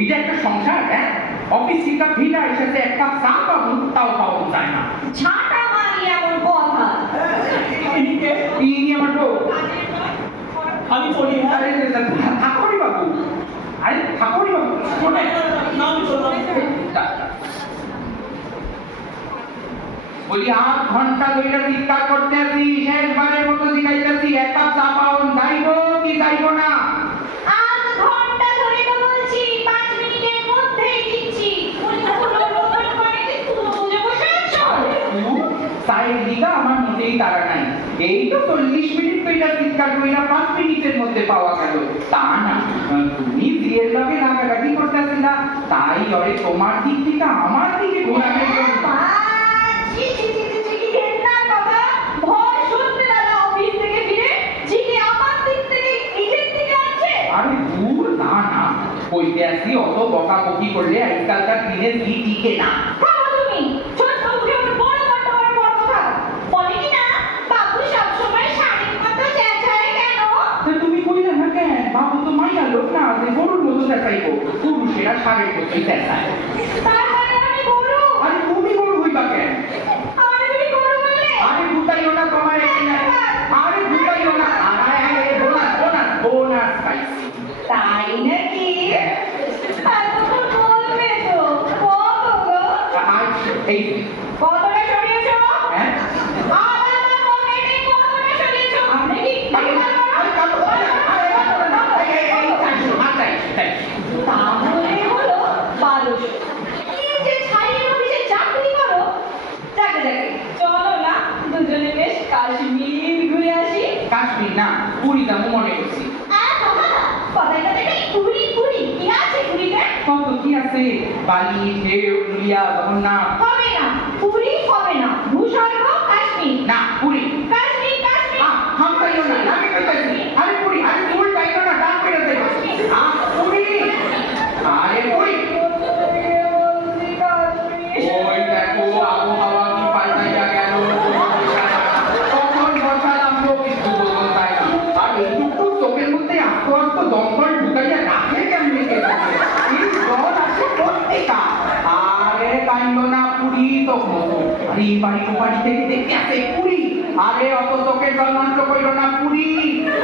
এটা একটা সংসার, হ্যাঁ? অফিস থেকে ফিরে এসেছে এক কাপ চা পাবো, তাও পাওয়া যায় না। ছাটা মারি এমন কথা। ইনি আমার বউ। আমি চলি। আরে ঠাকুরি বাবু, আরে ঠাকুরি বাবু, শোনে নাম চললাম। বলি ৮ ঘন্টা ধরে চিৎকার করতে আছি, শেষবারের মতো জিজ্ঞাসি এক কাপ চা পাওন যাইবো কি যাইবো না? ৮ ঘন্টা ধরে তো বলছি ৫ মিনিটের মধ্যেই দিচ্ছি। চায়ের দিকে আমার মোটেই তাড়া নাই। এই তো ৪০ মিনিট কইরা চিৎকার কইরা ৫ মিনিটের মধ্যে পাওয়া গেল। তা না, তুমি বিয়ের লগে রাগারাগি করতেছিলা, তাই ওরে তোমার দিক থেকে আমার দিকে ঘোরানোর জন্য। আরে দূর, না না, কইতে আসি অত বকাবকি করলে আজকালকার দিনে কি টিকে না। তুমি কইলে না কেন? বাবু তো মাইয়া লোক না, যে গরুর মতো দেখাইবো। পুরুষেরা ষাঁড়ের মতোই দেখায়। আরে তুমি গরু হইবা কেন? আরে ভুতাইও না তোমার এখানে। আরে ভুতাইও না। আরে বোনাস বোনাস বোনাস পাইছি। তাই নাকি? এই কতটা সরিয়েছো? হ্যাঁ তাহলে হলো ১২০০। কি যে ছাইয়ের অফিসে চাকরি করো। যাকে যাকে চলো না দুজনে বেশ কাশ্মীর ঘুরে আসি। কাশ্মীর না, পুরী যাবো মনে করছি। কথায় কথায় পুরি পুরি কি আছে পুরীতে? কত কি আছে, বালি ঢেউ দুলিয়া না। হবে না, পুরি হবে না, ভূস্বর্গ কাশ্মীর। না পুরী। কাশ্মীর কাশ্মীর। হাম পাইও না, আমি কইতাছি। আরে পুরী, আরে ফুল টাইম না, ডাক করে দে। পুরী, আরে পুরী। ওই দেখো আবহাওয়া কি পাল্টাইয়া গেল। কখন বর্ষা নামলো কিছু বোঝা যায় না। আর এইটুকু চোখের মধ্যে আস্ত আস্ত দমকল ঢুকাইয়া রাখে কেমনি কে থাকে। এই জল আসে প্রত্যেকা। আরে কাইন্দ না পুরী তখন। আরে এই বাড়ি ও বাড়ি থেকে দেখতে আসে পুরী। আরে অত চোখের জল নষ্ট কইল না পুরী।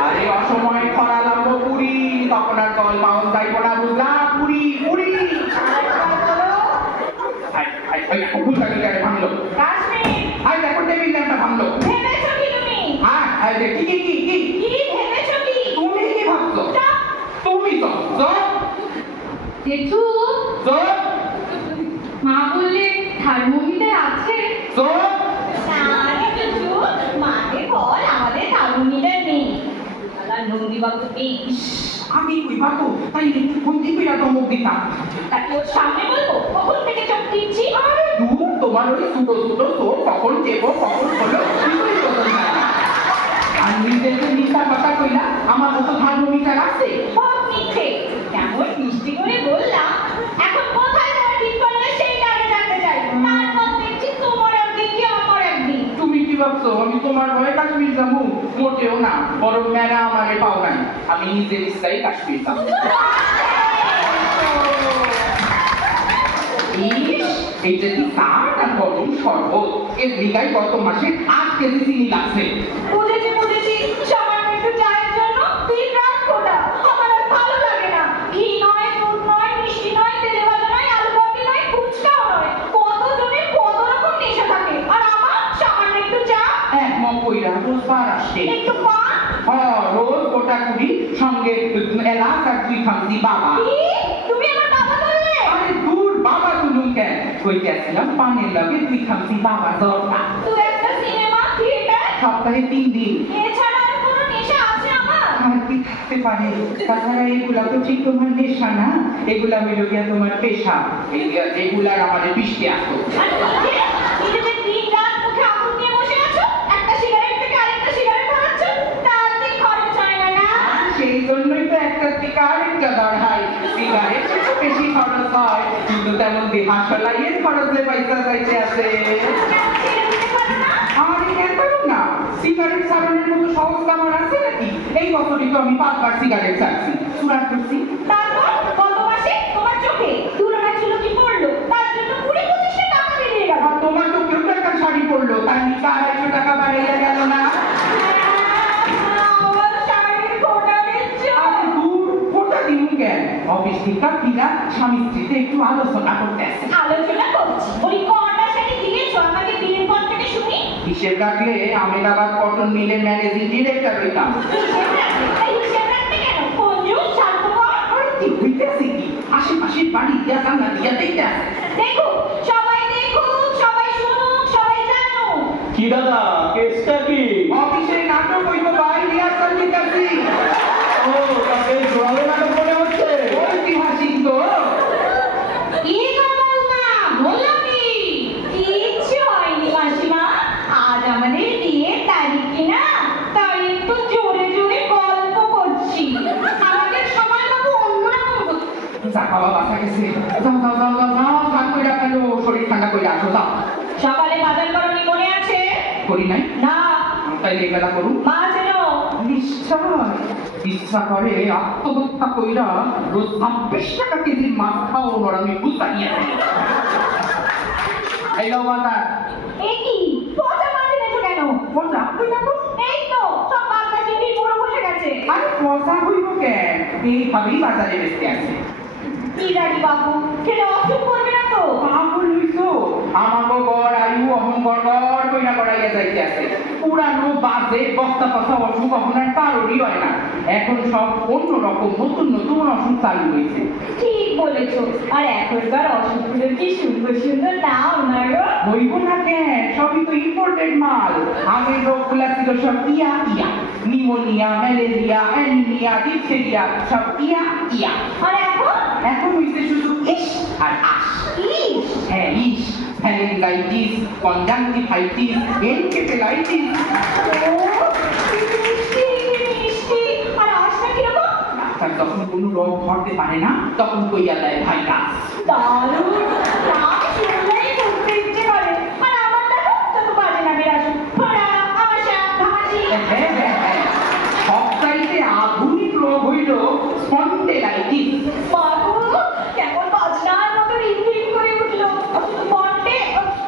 আরে অসময়ে খরা লাগলো পুরী, তখন আর জল পাওয়া যাইব না, বুঝলা? পুরী পুরী। ভাঙলো। কাশ্মীর আর দেখো টেবিল ল্যাম্পটা ভাঙলো। ভেবেছো কি তুমি? হ্যাঁ, কি কি কি কি কি ভেবেছো কি? তুমি কি ভাবছো? তুমি তো জেঠু, মা বললে থার্মোমিটার আছে? মাকে বল আমাদের থার্মোমিটার নেই। নন্দীবাবু বেশ আমি ওই বাবু তাই কোন দিকে ধমক দিতাম। তাকে ওর সামনে বলবো কখন থেকে চোখ দিচ্ছি। আরে দূর, তোমার ওই ছোট ছোট তো কখন চেপো কখন হলো কিছুই বোঝা যায় না। আর নিজেকে মিথ্যা কথা কইলা আমার মতো থার্মোমিটার আছে? সব মিথ্যে। কেমন মিষ্টি করে বললাম, এখন কোথায় তোমার ঠিক করলে সেইটা আমি জানতে চাই। তারপর দেখছি তোমার একদিন কি আমার একদিন। তুমি কি ভাবছো আমি তোমার ভয়ে কাশ্মীর যাবো? মোটেও না, বরং মেরা আমারে পাও নাই, আমি নিজের ইচ্ছাই কাশ্মীর যাবো। এইটা কি চার না গরম শরবত? এর দিঘায় গত মাসে ৮ কেজি চিনি লাগছে। বুঝেছি বুঝেছি, সামান্য একটু চায়ের জন্য দিন রাত খোটা। আমার আর ভালো লাগে না। ঘি নয়, দুধ নয়, মিষ্টি নয়, তেলে ভাজা নয়, আলু ভাজি নয়, ফুচকাও নয়। কতজনের কত রকম নেশা থাকে, আর আমার সামান্য একটু চা। এক মগ কইরা রোজ বার আসছে। একটু পান। রোজ গোটা কুড়ি, সঙ্গে এলাচ আর 2 খামতি বাবা। কি? তুমি আমার বাবা বললে? আরে দূর, বাবা তুলুম কেন? কইতে আসছিলাম পানের লগে 2 খামতি বাবা দরকার। তুই একটা সিনেমা থিয়েটার, সপ্তাহে 3 দিন। এছাড়া আর কোনো নেশা আছে আমার? আর কি থাকতে পারে? তাছাড়া এগুলা তো ঠিক তোমার নেশা না, এগুলা হইল গিয়া তোমার পেশা। এগুলার আমাদের বৃষ্টি আসতো। আর নিজে যে দিন রাত মুখে আগুন নিয়ে বসে আছো, একটা সিগারেট থেকে আরেকটা সিগারেট ধরাচ্ছ, তাতে খরচ হয় না না? সেই জন্যই তো একটা থেকে আরেকটা দাঁড়ায়। সিগারেট একটু বেশি খরচ হয়, কিন্তু তেমন দেহাশলাইয়ের খরচে পয়সা যাইতে আছে। আমার কেন পারো না? সিগারেট ছাড়ানোর মতো সহজ আমার আছে নাকি? এই বছরই তো আমি 5 বার সিগারেট ছাড়ছি। সুরাট করছি। তারপর গত মাসে তোমার অফিস থেকে ফিরা স্বামী স্ত্রীতে একটু আলোচনা করতে আসে। আলোচনা করছি বলি কটা শাড়ি দিয়েছো আমাকে বিয়ের পর থেকে শুনি। হিসেব রাখলে আমেদাবাদ কটন মিলের ম্যানেজিং ডিরেক্টর হইতাম। হিসেব রাখতে? তাই হিসেব রাখতে কেন? কঞ্জুস, স্বার্থপর। কি হইতেছে কি? আশেপাশের বাড়ি দিয়া কান্না দিয়া দেখতে আসে। দেখুক, সবাই দেখুক, সবাই শুনুক, সবাই জানুক। কি দাদা, কেসটা কি? অফিসে নাটক হইব ভাই, রিহার্সাল দিতেছি। ও, তাকে জোরালো নাটক মনে হচ্ছে। ঐতিহাসিক তো। কি গো বৌমা, বললো কি? কিচ্ছু হয়নি মাসিমা। আজ আমাদের বিয়ের তারিখ কিনা, তাই একটু জোরে জোরে গল্প করছি। আমাদের সবাই বাবু অন্যরকম হতো। যা খাওয়া বাসা গেছে। যাও যাও যাও যাও যাও, স্নান কইরা ফেলো, শরীর ঠান্ডা কইরা আসো যাও। সকালে বাজার করনি মনে আছে? করি নাই? না, তাইলে এবেলা করুন। মা যেন নিশ্চয় ইচ্ছা করে আত্মহত্যা কইরা রোজ 26 টাকা কেজির মাছ খাওয়ানোর আমি বুঝাইয়া দিই। এই নাও বাজার। এ কি পচা মাছ এনেছো কেন? পচা কইরা তো? এই তো সব বাচ্চা চিংড়ি পুরো বসে গেছে। আরে পচা হইব কেন? এইভাবেই বাজারে বেচতে আছে। কি জানি বাবু, খেলে অসুখ করবে না তো? পাগল হইছো? আমাগো বড় আয়ু অহং গড়গড় কইরা গড়াইয়া যাইতে আছে। পুরানো বাজে বস্তা পচা অসুখ আপনার কারোরই হয় না। এখন সব অন্যরকম নতুন নতুন অসুখ চালু হয়েছে। ঠিক বলেছো। আর এখনকার অসুখগুলো কি সুন্দর সুন্দর নাম না গো? হইব না কেন? সবই তো ইম্পোর্টেড মাল। আগের রোগগুলা ছিল সব ইয়া ইয়া, নিউমোনিয়া, ম্যালেরিয়া, অ্যানিমিয়া, ডিপথেরিয়া, সব ইয়া ইয়া। আর এখন এখন হইছে শুধু ইস আর আস। ইস, হ্যাঁ, ইস, ফ্যালেঙ্গাইটিস, কনজাংটিভাইটিস, এনকেফেলাইটিস। ও কি মিষ্টি, কি মিষ্টি। আর আশা কিরকম? ডাক্তার যখন কোনো রোগ ধরতে পারে না তখন কইয়া দেয় ভাইরাস। দারুণ, নাম শুনলেই ঘুরতে ইচ্ছে করে। আর আমার দেখো যত বাজে নামের আসুক, ফোড়া, আমাশা, ঘামাচি। হ্যাঁ হ্যাঁ হ্যাঁ, সবচাইতে আধুনিক রোগ হইল স্পন্ডেলাইটিস। বাবু কেমন বাজনার মতো রিং করে উঠলো। পন্ডে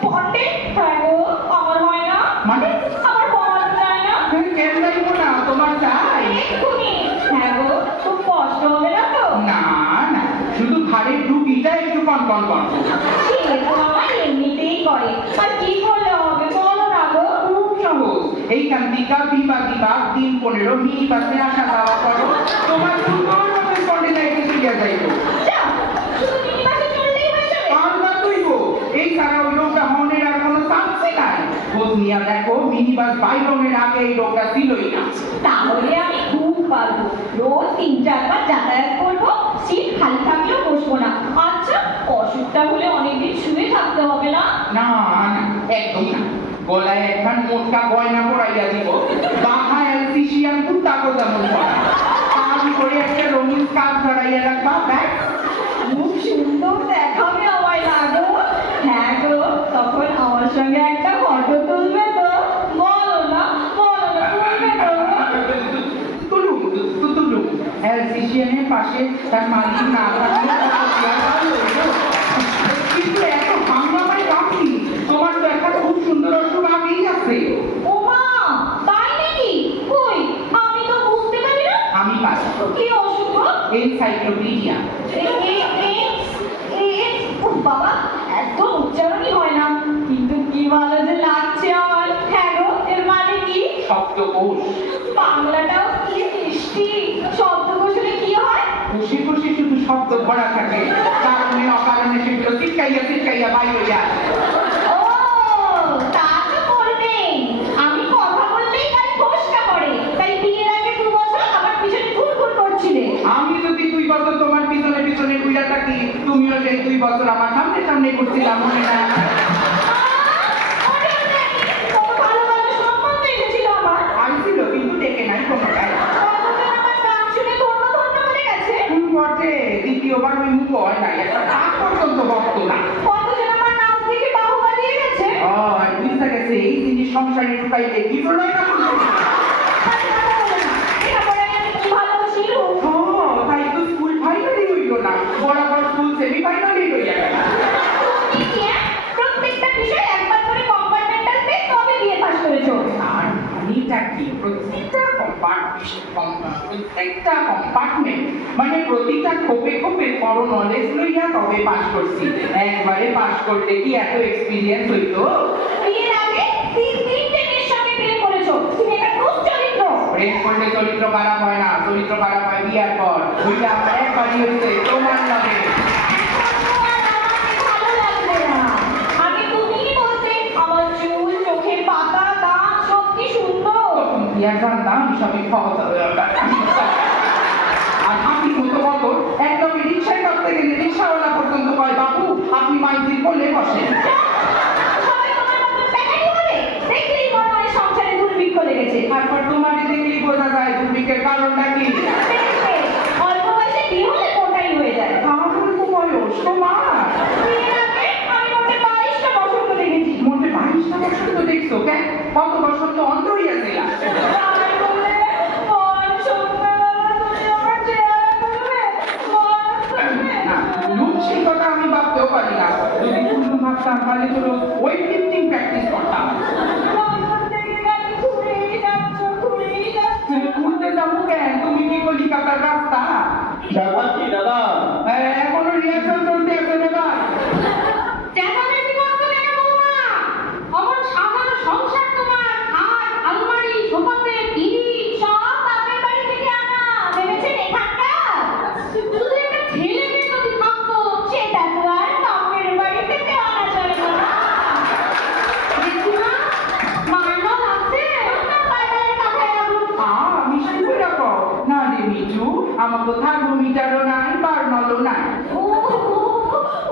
পন্ডে, হ্যাঁ গো আমার হয় না। মানে? আমার বল যায় না। কেন যাইব না, তোমার চাই? এক্ষুনি। হ্যাঁ গো, খুব কষ্ট হবে না তো? না না, শুধু ঘাড়ের টুকিটা একটু কনকন করবো। সে তো আমার এমনিতেই করে। আর কি করলে হবে বলো না গো? খুব সহজ, এইখান থেকে বিভাগ বিভাগ 3-15 মিনিট বাসে আসা যাওয়া করো, তোমার সুন্দর মতো স্পন্ডেলাইটিস হইয়া যাইব। যাও, শুধু মিনিবাসে চললেই হয়ে যাবে। পারবা কইব, এই ছাড়া ওই রোগটা হনের আর কোনো চান্সই নাই। খোঁজ নিয়া দেখো, মিনিবাস বাইরনের আগে এই রোগটা ছিলই না। তাহলে আমি খুব পারবো। রোজ 3-4 বার যাতায়াত করবো, সিট খালি থাকলেও বসবো না। আচ্ছা, অসুখটা হলে অনেকদিন শুয়ে থাকতে হবে না? না না, একদম না। গলায় একখান মোটকা গয়না পরাইয়া দিব, বাঘা অ্যালসিশিয়ান কুত্তা যেমন পরা, তার উপরে একটা রঙিন স্কার্ফ জড়াইয়া রাখবা, ব্যাস। খুব সুন্দর দেখাবে আমায় না গো? হ্যাঁ গো, তখন আমার সঙ্গে একটা ফটো তুলবে তো? বলো না, বলো না, তুলবে তো? তুলুম। অ্যালসিশিয়ানের পাশে তার মালিক না থাকলে তার চেয়ার ভালো হইতো। কিন্তু এত হাঙ্গামায় কামড়ি, তোমার তো একটা খুব সুন্দর অসুখ আগেই আছে। ওমা, তাই নাকি? কই, আমি তো বুঝতে পারি না। আমি পারি। কি অসুখ গো? এনসাইক্লোপিডিয়া। উফ বাবা, একদম উচ্চারণই হয় না। কিন্তু কি ভালো যে লাগছে আমার। হ্যাঁ গো, এর মানে কি? শব্দকোষ। বাংলাটাও কি মিষ্টি। শব্দকোষে কি হয়? খুশি খুশি শুধু শব্দ ভরা থাকে, কারণে অকারণে সেগুলো চিটকাইয়া বাইরে হইয়া আসে। ও, তা তো বলবেই। আমি কথা বললেই তাই ফোসকা পড়ে। তাই বিয়ের আগে 2 বছর আমার পিছনে ঘুরঘুর করছিলে। আমি যদি 2 বছর তোমার পিছনে পিছনে ঘুরে থাকি, তুমিও সেই 2 বছর আমার সামনে সামনে ঘুরছিলাম, মনে না? মনেও নেই, কত ভালো ভালো সম্বন্ধ এসেছিল আমার। আইছিল কিন্তু ডেকে নাই কোনোটাই। কতজন আমার নাম শুনে ধন্য ধন্য বলে গেছে। কোন বটে, দ্বিতীয়বার ওই মুখ হয় নাই, একটা কাক পর্যন্ত বক্ত না। কতজন আমার নাম দেখে বাহুবা দিয়ে গেছে। ও, আর বুঝতে গেছে এই জিনিস সংসারে ঢুকাইলে কি প্রলয় না করবে। এরপরে আমি কি ভালোবাসি? ও, তাই তো স্কুল ফাইনালি হইল না, বরাবর স্কুল সেমি ফাইনালি হইয়া গেল। তুমি কি প্রত্যেকটা বিষয়ে একবার করে কম্পার্টমেন্টাল পেয়ে তবে বিয়ে পাস করেছো? আর আমি এটা কি প্রত্যেকটা কম্পার্টমেন্ট মানে প্রতিটা খোপে খোপে বড় নলেজ লইয়া তবে পাস করছি একবারে পাস করতে কি এত এক্সপিরিয়েন্স হইতো বিয়ের আগে তিনটে মেয়ের সঙ্গে প্রেম করেছো তুমি একটা দুশ্চরিত্র প্রেম করলে চরিত্র খারাপ হয় না চরিত্র খারাপ হয় বিয়ার পর ওইটা আমার একবারই হয়েছে তোমার লাগে ভালো লাগবে না আগে তুমিই বলতে আমার চুল চোখের পাতা দাঁত সব কি সুন্দর তখন কি আর জানতাম সবই আর আপনি মতো একদম রিক্সায় করতে গেলে রিক্সাওয়ালা পর্যন্ত কয় বাবু আপনি মাইজির কোলে বসেন সবাই তোমার মতো দেখাই হবে দেখলেই মনে হয় সংসারে দুর্ভিক্ষ লেগেছে তারপর তোমার দেখলেই বোঝা যায় দুর্ভিক্ষের কারণটা কি অল্প বয়সে বিয়ে হলে কোনটাই হয়ে যায় আমার তো বয়স তোমার বিয়ের আগে আমি মোটে 22টা বসন্ত দেখেছি মোটে 22টা বসন্ত দেখছো কেন কত বসন্ত অন্ধ হইয়াছিলা আমি বললে মন সন্ধ্যাবেলা তুমি আমার চেহারা করবে মন শুনবে না লুচ্ছির কথা আমি ভাবতেও পারি না যদি শুধু ভাবতাম তাহলে তো ওই লিফটিং প্র্যাকটিস করতাম লন্ডন থেকে গাড়ি ঘুরেই যাচ্ছ তুমি ঘুরতে যাবো কেন তুমি কি কলিকাতার রাস্তা ব্যাপার কি দাদা? এখনো রিহার্সাল চলতে আছে এবার চেঁচামেচি করছো কেন বৌমা? অমন সাজানো সংসার তোমার, খাট, আলমারি, সোফাতে, টিভি, সব বাপের বাড়ি থেকে আনা ভেবেছেন এখানকার শুধু একটা ছেলে মেয়ে যদি থাকতো, সেটা তো আর বাপের বাড়ি থেকে আনা যায় না দেখি না, মারনল আছে? বাইরের কাছে মিষ্টি করে রাখো না রে মিঠু আমার তো থার্মোমিটারও নাই বার্নলও নাই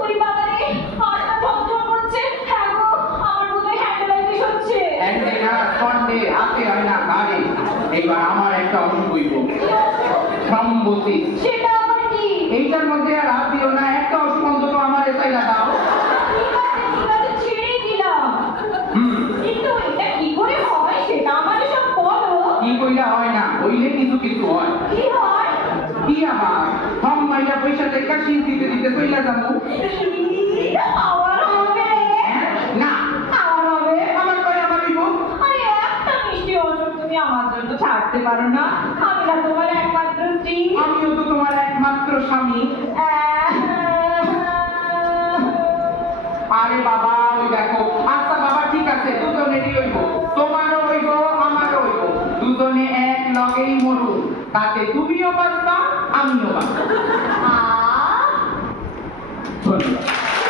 ওই বাবারে হাতটা ঝমঝম করছে হ্যাঁ গো আমার বোধহয় হ্যান্ডেলাইটিস হচ্ছে একদিন না সন্ডে হাতে হয় না গাড়ি এইবার আমার একটা অসুখ হইব থ্রম্বোসিস সেটা আবার কি এইটার মধ্যে আর হাত দিও না একটা অসুখ অন্তত আমার এটাই না দাও ঠিক আছে ছেড়েই দিলাম কিন্তু এটা কি করে হয় সেটা আমারে সব বলো কি কইলা হয় না হইলে কিছু কিছু হয় কি হয় কি আমার হম মাইয়া পয়সা দেখা শীত দিতে দিতে কইলা যাবো আমার হবে না আমার হবে আমার কই আমার হইব আরে একটা মিষ্টি অসুখ তুমি আমার জন্য ছাড়তে পারো না আমি না তোমার একমাত্র স্ত্রী আমিও তো তোমার একমাত্র স্বামী আরে বাবা ওই দেখো আচ্ছা বাবা ঠিক আছে দুজনেরই হইব তোমারও হইব আমারও হইব দুজনে এক লগেই মরু তাতে তুমিও বাঁচবা আমিও বাঁচবা আ ধন্যবাদ